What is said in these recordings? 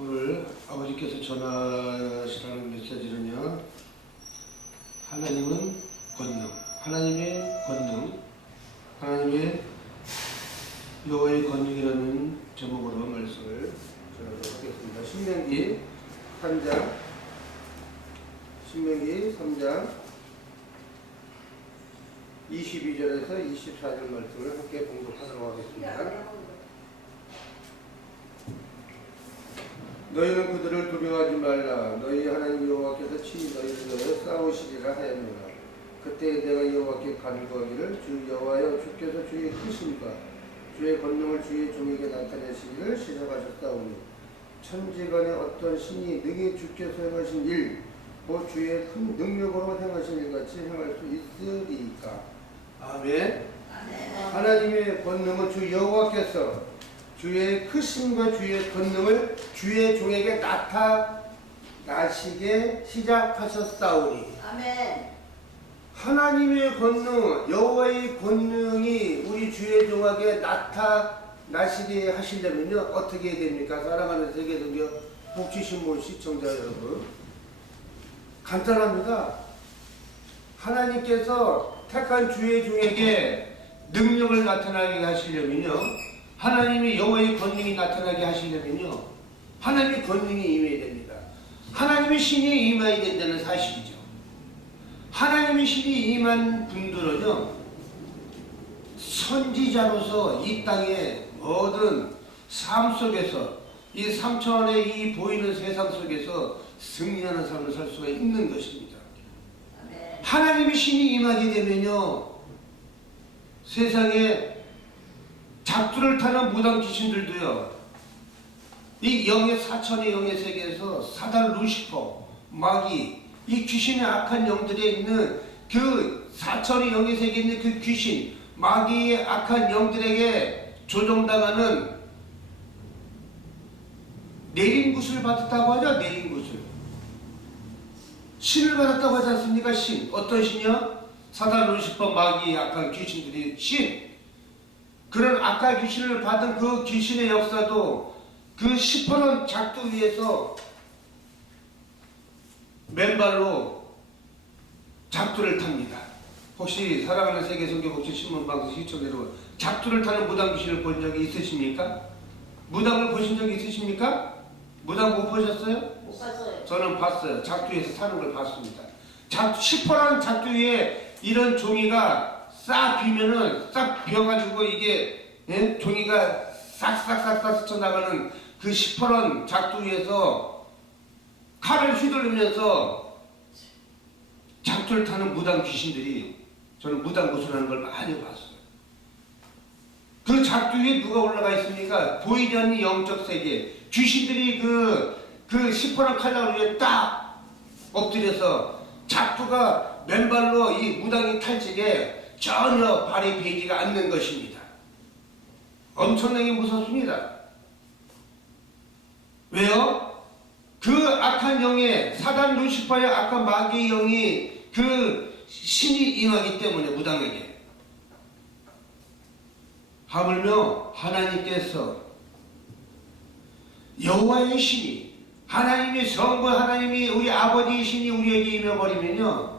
오늘 아버지께서 전하시라는 메시지는요, 하나님은 권능, 하나님의 권능, 하나님의 여호와의 권능이라는 제목으로 말씀을 전하도록 하겠습니다. 신명기 3장 22절에서 24절 말씀을 함께 봉독하도록 하겠습니다. 너희는 그들을 두려워하지 말라. 너희 하나님 여호와께서 친히 너희를 위하여 싸우시리라 하였노라. 그때 내가 여호와께 간구하기를, 주 여호와여, 주께서 주의 크심과 주의 권능을 주의 종에게 나타내시기를 시작하셨사오니 천지간에 어떤 신이 능히 주께서 행하신 일, 곧 주의 큰 능력으로 행하신 일같이 행할 수 있으리이까. 아멘. 하나님의 권능은 주 여호와께서 주의 크심과 주의 권능을 주의 종에게 나타나시게 시작하셨사오니. 아멘. 하나님의 권능, 여호와의 권능이 우리 주의 종에게 나타나시게 하시려면요, 어떻게 해야 됩니까? 사랑하는 세계성경 복지신문 시청자 여러분, 간단합니다. 하나님께서 택한 주의 종에게 능력을 나타나게 하시려면요, 하나님이 여호와의 권능이 나타나게 하시려면요, 하나님의 권능이 임해야 됩니다. 하나님의 신이 임해야 된다는 사실이죠. 하나님의 신이 임한 분들은요, 선지자로서 이 땅의 모든 삶 속에서, 이 3차원의 이 보이는 세상 속에서 승리하는 삶을 살 수가 있는 것입니다. 하나님의 신이 임하게 되면요, 세상에 잡두를 타는 무당 귀신들도요, 이 영의 사천의 영의 세계에서 사단 루시퍼, 마귀, 이 귀신의 악한 영들에 있는 그 사천의 영의 세계에 있는 그 귀신, 마귀의 악한 영들에게 조종당하는 내린 구슬을 받았다고 하죠. 내린 구슬. 신을 받았다고 하지 않습니까? 신. 어떤 신이요? 사단 루시퍼, 마귀의 악한 귀신들이 신. 그런 악한 귀신을 받은 그 귀신의 역사도 그 시퍼런 작두 위에서 맨발로 작두를 탑니다. 혹시 사랑하는 세계성경 혹시 신문방송 시청자 여러분, 작두를 타는 무당 귀신을 본 적이 있으십니까? 무당을 보신 적이 있으십니까? 무당 못 보셨어요? 못 봤어요. 저는 봤어요. 작두에서 타는 걸 봤습니다. 시퍼런 작두 위에 이런 종이가 싹 비면은 싹 비어가지고 이게, 예? 종이가 싹싹싹싹 스쳐나가는 그 시퍼런 작두 위에서 칼을 휘두르면서 작두를 타는 무당 귀신들이, 저는 무당 구슬하는 걸 많이 봤어요. 그 작두 위에 누가 올라가 있습니까? 보이지 않는 영적 세계 귀신들이 그 시퍼런 칼날 위에 딱 엎드려서 작두가 맨발로 이 무당이 탈 적에 전혀 발이 베이지가 않는 것입니다. 엄청나게 무섭습니다. 왜요? 그 악한 영의 사단 루시퍼의 악한 마귀의 영이 그 신이 임하기 때문에 무당에게. 하물며 하나님께서 여호와의 신이, 하나님의 성부 하나님이 우리 아버지의 신이 우리에게 임해버리면요,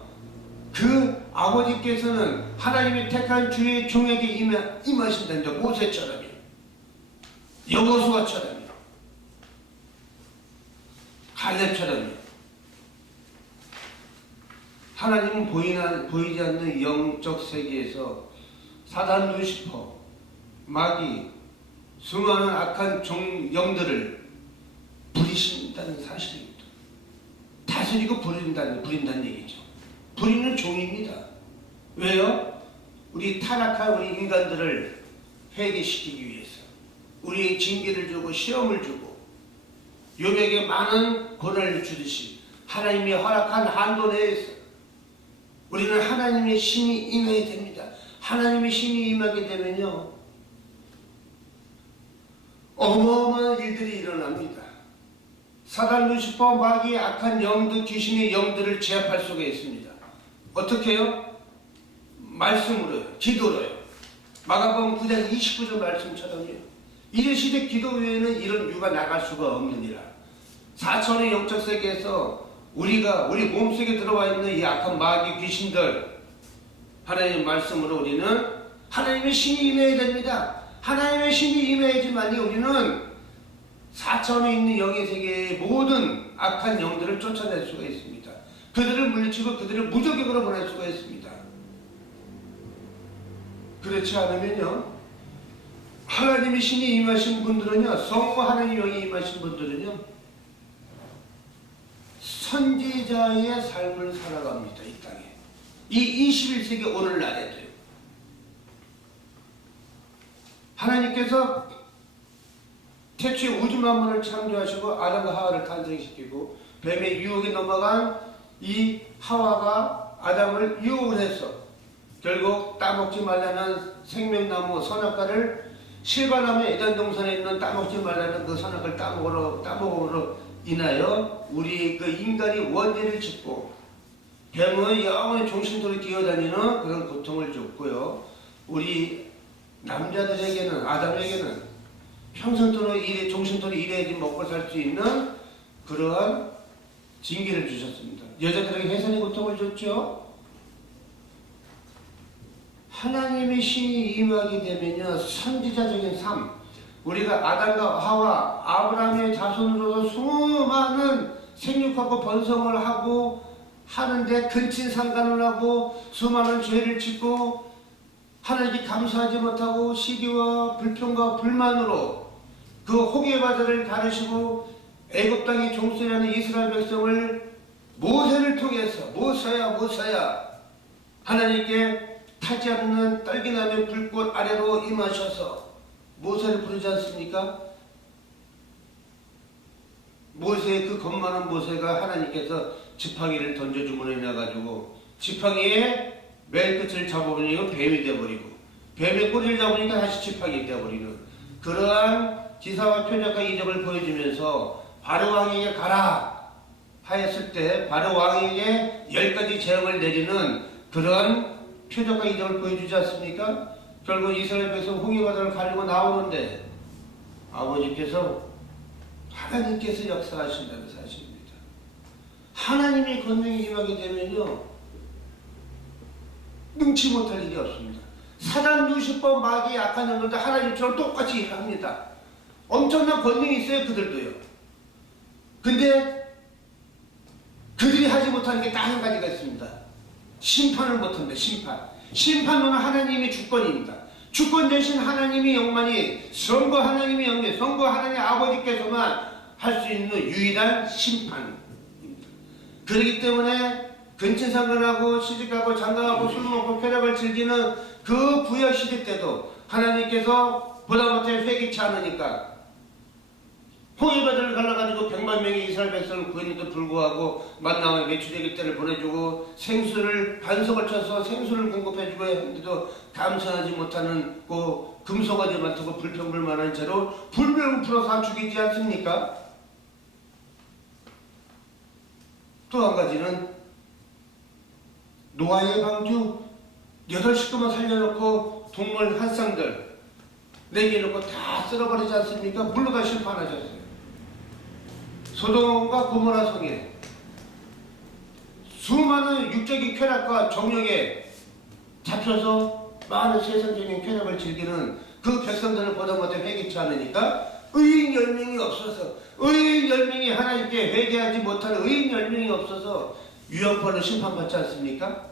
그 아버지께서는 하나님의 택한 주의 종에게 임하신다는 자, 모세처럼요, 여호수아처럼요, 갈렙처럼요. 하나님은 보이지 않는 영적 세계에서 사단 루시퍼, 마귀, 수많은 악한 영들을 부리신다는 사실입니다. 다스리고 부린다는 얘기죠. 부리는 종입니다. 왜요? 우리 타락한 우리 인간들을 회개시키기 위해서, 우리의 징계를 주고 시험을 주고 욥에게 많은 고난을 주듯이 하나님이 허락한 한도 내에서 우리는 하나님의 신이 임해야 됩니다. 하나님의 신이 임하게 되면요, 어마어마한 일들이 일어납니다. 사단 루시퍼, 마귀의 악한 영들, 귀신의 영들을 제압할 수가 있습니다. 어떻게 해요? 말씀으로요, 기도로요. 마가복음 9장 29절 말씀처럼요. 이르시되 기도 외에는 이런 유가 나갈 수가 없느니라. 4차원의 영적 세계에서 우리 몸속에 들어와 있는 이 악한 마귀 귀신들, 하나님의 말씀으로 우리는 하나님의 신이 임해야 됩니다. 하나님의 신이 임해야지만이 우리는 4차원에 있는 영의 세계의 모든 악한 영들을 쫓아낼 수가 있습니다. 그들을 물리치고 그들을 무적격으로 보낼 수가 있습니다. 그렇지 않으면요, 하나님의 신이 임하신 분들은요, 성부 하나님 영이 임하신 분들은요, 선지자의 삶을 살아갑니다. 이 땅에. 이 21세기 오늘날에도요. 하나님께서 태초에 우주 만물을 창조하시고 아담과 하와를 탄생시키고 뱀의 유혹에 넘어간 이 하와가 아담을 유혹을 해서 결국 따먹지 말라는 생명나무 선악과를 실바나무 에덴 동산에 있는 따먹지 말라는 그 선악과를 따먹음으로 인하여 우리 그 인간이 원죄를 짓고 뱀은 영원히 종신토로 기어다니는 그런 고통을 줬고요. 우리 남자들에게는, 아담에게는 평생토록 종신토록 일해야지 먹고 살 수 있는 그러한 징계를 주셨습니다. 여자들에게 해산의 고통을 줬죠. 하나님의 신이 임하게 되면요, 선지자적인 삶, 우리가 아담과 하와, 아브라함의 자손으로서 수많은 생육하고 번성을 하고 하는데 근친상간을 하고 수많은 죄를 짓고 하나님께 감사하지 못하고 시기와 불평과 불만으로 그 홍해 바다를 가르시고 애굽 땅에 종살이하는 이스라엘 백성을 모세를 통해서 모세야 하나님께 타지 않는 떨기나무 불꽃 아래로 임하셔서 모세를 부르지 않습니까? 모세의 그 겁많은 모세가 하나님께서 지팡이를 던져주므로 인해가지고 지팡이에 맨 끝을 잡아버리니까 뱀이 되어버리고 뱀의 꼬리를 잡으니까 다시 지팡이 되어버리는 그러한 기사와 표적과 이적을 보여주면서 바로 왕에게 가라 하였을 때 바로 왕에게 10가지 재앙을 내리는 그러한 표적과 이적을 보여주지 않습니까? 결국 이스라엘 백성 홍해바다를 가르고 나오는데 아버지께서 하나님께서 역사하신다는 사실입니다. 하나님의 권능이 임하게 되면요, 능치 못할 일이 없습니다. 사단 60번 마귀의 악한 영들도 하나님처럼 똑같이 일을 합니다. 엄청난 권능이 있어요, 그들도요. 근데 그들이 하지 못하는 게 딱 한 가지가 있습니다. 심판을 못합니다. 심판은 하나님의 주권입니다. 주권 대신 하나님의 영만이 성부 하나님의 영계, 성부 하나님의 아버지께서만 할 수 있는 유일한 심판입니다. 그렇기 때문에 근친상간하고 시집가고 장가가고 술 먹고 쾌락을 즐기는 그 구약 시대 때도 하나님께서 보다 못해 회개치 않으니까 홍해바다를 갈라가지고 100만 명의 이스라엘 백성을 구했는데도 불구하고 만나와 메추리기 때를 보내주고 생수를 반석을 쳐서 생수를 공급해주고 했는데도 감사하지 못하는 그 금송아지 많다고 불평불만한 채로 불병 풀어서 죽이지 않습니까? 또 한 가지는 노아의 방주 8식구만 살려놓고 동물 한 쌍들 내게놓고 다 쓸어버리지 않습니까? 물로 다 심판하셨어요. 소돔과 고모라 성에 수많은 육적인 쾌락과 정욕에 잡혀서 많은 세상적인 쾌락을 즐기는 그 백성들을 보다 못해 회개치 않으니까 의인 10명이 없어서 의인 10명이 하나님께 회개하지 못하는 의인 10명이 없어서 유형벌로 심판받지 않습니까?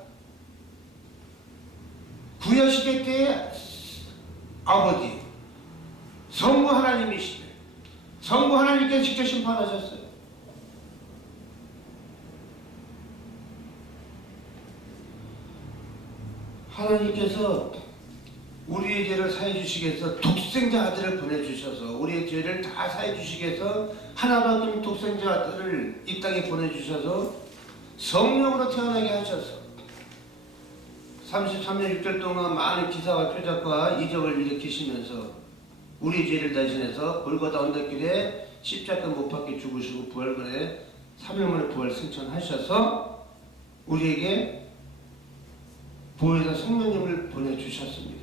구약시대 때의 아버지 성부 하나님이시대. 성부 하나님께서 직접 심판하셨어요. 하나님께서 우리의 죄를 사해 주시기 위해서 독생자 아들을 보내주셔서 우리의 죄를 다 사해 주시기 위해서 하나도 없는 독생자 아들을 이 땅에 보내주셔서 성령으로 태어나게 하셔서 33년 6개월 동안 많은 기사와 표적과 이적을 일으키시면서 우리 죄를 대신해서 골고다 언덕길에 십자가 못 박혀 죽으시고 부활근에 3일 만에 부활 승천하셔서 우리에게 보혜사 성령님을 보내주셨습니다.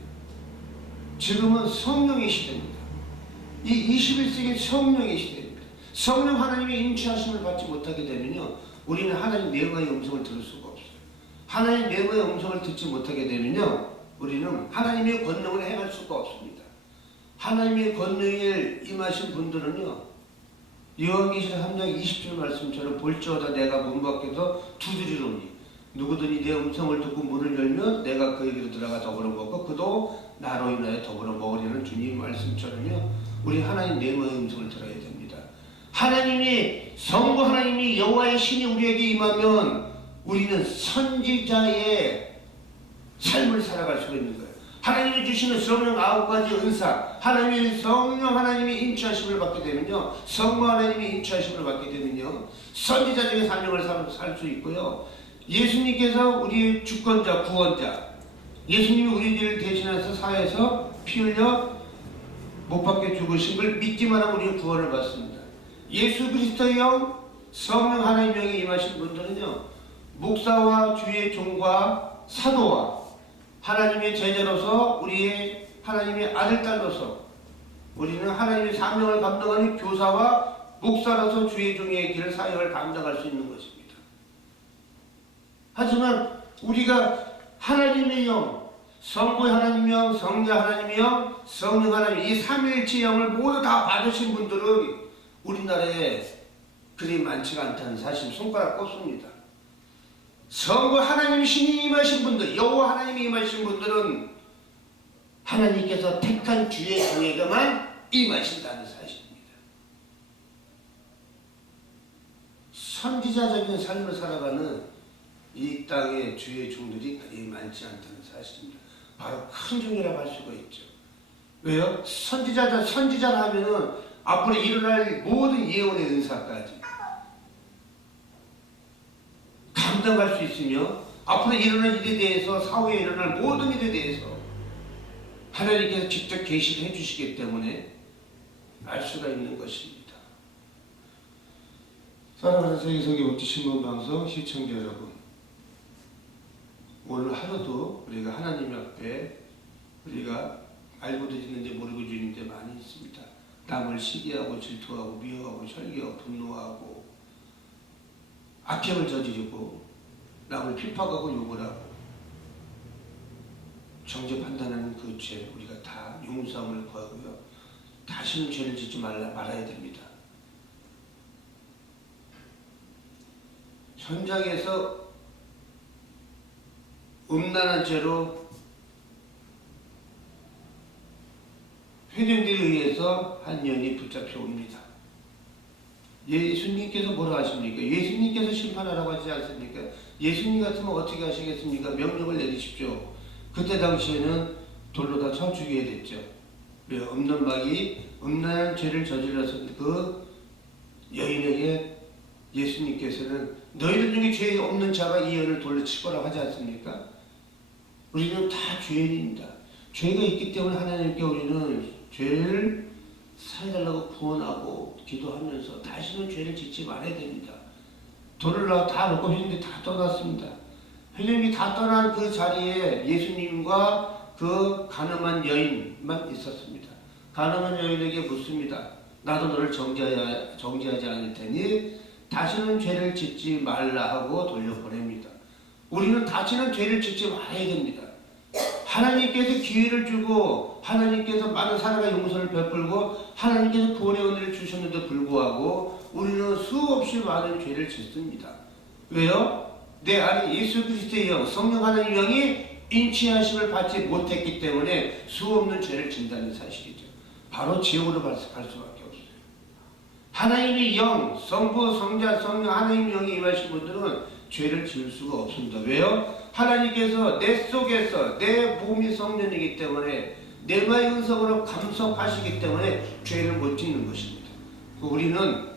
지금은 성령의 시대입니다. 이 21세기 성령의 시대입니다. 성령 하나님의 인치하심을 받지 못하게 되면요, 우리는 하나님 내가의 음성을 들을 수가 없어요. 하나님 내가의 음성을 듣지 못하게 되면요, 우리는 하나님의 권능을 행할 수가 없습니다. 하나님의 권능에 임하신 분들은요, 요한계시록 3장 20절 말씀처럼 볼지어다 내가 문 밖에서 두드리노니 누구든지 내 음성을 듣고 문을 열면 내가 그에게로 들어가 더불어 먹고 그도 나로 인하여 더불어 먹으려는 주님 말씀처럼요, 우리 하나님 내가의 음성을 들어야 됩니다. 하나님이 성부 하나님이 여호와의 신이 우리에게 임하면 우리는 선지자의 삶을 살아갈 수가 있는 거예요. 하나님이 주시는 성령 9가지 은사, 하나님의 성령 하나님이 인치하심을 받게 되면요, 성부 하나님이 인치하심을 받게 되면요, 선지자적인 사명을 살 수 있고요. 예수님께서 우리의 주권자, 구원자, 예수님이 우리들을 대신해서 사회에서 피 흘려 못 박혀 죽으신 걸 믿기만 하면 우리는 구원을 받습니다. 예수 그리스도의 영, 성령 하나님의 영이 임하신 분들은요, 목사와 주의 종과 사도와 하나님의 제자로서 우리의 하나님의 아들, 딸로서 우리는 하나님의 사명을 감당하는 교사와 목사로서 주의 종의 길을 사역을 감당할 수 있는 것입니다. 하지만 우리가 하나님의 영, 성부의 하나님의 영, 성자 하나님의 영, 성령 하나님 이 삼위일체 영을 모두 다 받으신 분들은 우리나라에 그리 많지가 않다는 사실 손가락 꼽습니다. 성부 하나님 신이 임하신 분들, 여호와 하나님이 임하신 분들은 하나님께서 택한 주의 종에게만 임하신다는 사실입니다. 선지자적인 삶을 살아가는 이 땅의 주의 종들이 그리 많지 않다는 사실입니다. 바로 큰 종이라고 할 수가 있죠. 왜요? 선지자라 하면은 앞으로 일어날 모든 예언의 은사까지 감당할 수 있으며, 앞으로 일어날 일에 대해서, 사후에 일어날 모든 일에 대해서 하나님께서 직접 계시를 해주시기 때문에 알 수가 있는 것입니다. 사랑하는 세계성경 목지 신문방송 시청자 여러분, 오늘 하루도 우리가 하나님 앞에 우리가 알고도 있는데 모르고 있는데 많이 있습니다. 남을 시기하고 질투하고 미워하고 혈기하고 분노하고 악행을 저지르고 남을 핍박하고 욕을 하고 정죄 판단하는 그 죄 우리가 다 용서함을 구하고요, 다시는 죄를 짓지 말아야 됩니다. 현장에서 음란한 죄로 회중들에 의해서 한 년이 붙잡혀 옵니다. 예수님께서 뭐라 하십니까? 예수님께서 심판하라고 하지 않습니까? 예수님 같으면 어떻게 하시겠습니까? 명령을 내리십시오. 그때 당시에는 돌로 다 쳐 죽여야 됐죠. 없는 막이 음란한 죄를 저질러서 그 여인에게 예수님께서는 너희들 중에 죄 없는 자가 이 여인을 돌로 치거라 하지 않습니까? 우리는 다 죄인입니다. 죄가 있기 때문에 하나님께 우리는 죄를 사해달라고 구원하고 기도하면서 다시는 죄를 짓지 말아야 됩니다. 돌을 다 놓고 회중들이 다 떠났습니다. 회중들이 다 떠난 그 자리에 예수님과 그 가늠한 여인만 있었습니다. 가늠한 여인에게 묻습니다. 나도 너를 정죄하지 않을 테니 다시는 죄를 짓지 말라 하고 돌려보냅니다. 우리는 다시는 죄를 짓지 말아야 됩니다. 하나님께서 기회를 주고 하나님께서 많은 사랑과 용서를 베풀고 하나님께서 구원의 은혜를 주셨는데 불구하고 우리는 수없이 많은 죄를 짓습니다. 왜요? 내 안에 예수 그리스도의 영, 성령 하나님의 영이 인치하심을 받지 못했기 때문에 수없는 죄를 진다는 사실이죠. 바로 지옥으로 갈 수밖에 없어요. 하나님의 영, 성부, 성자, 성령 하나님의 영이 임하신 분들은 죄를 지을 수가 없습니다. 왜요? 하나님께서 내 속에서 내 몸이 성전이기 때문에 내마의 은석으로 감속하시기 때문에 죄를 못 짓는 것입니다. 우리는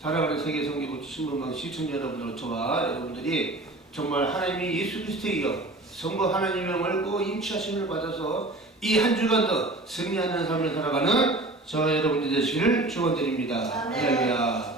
살아가는 세계성경 신문방 시청자 여러분들, 저와 여러분들이 정말 하나님이 예수 그리스도의 영, 성부 하나님의 영을 꼭 인치하심을 받아서 이 한 주간도 승리하는 삶을 살아가는 저와 여러분들 되시기를 축원드립니다. 할렐루야.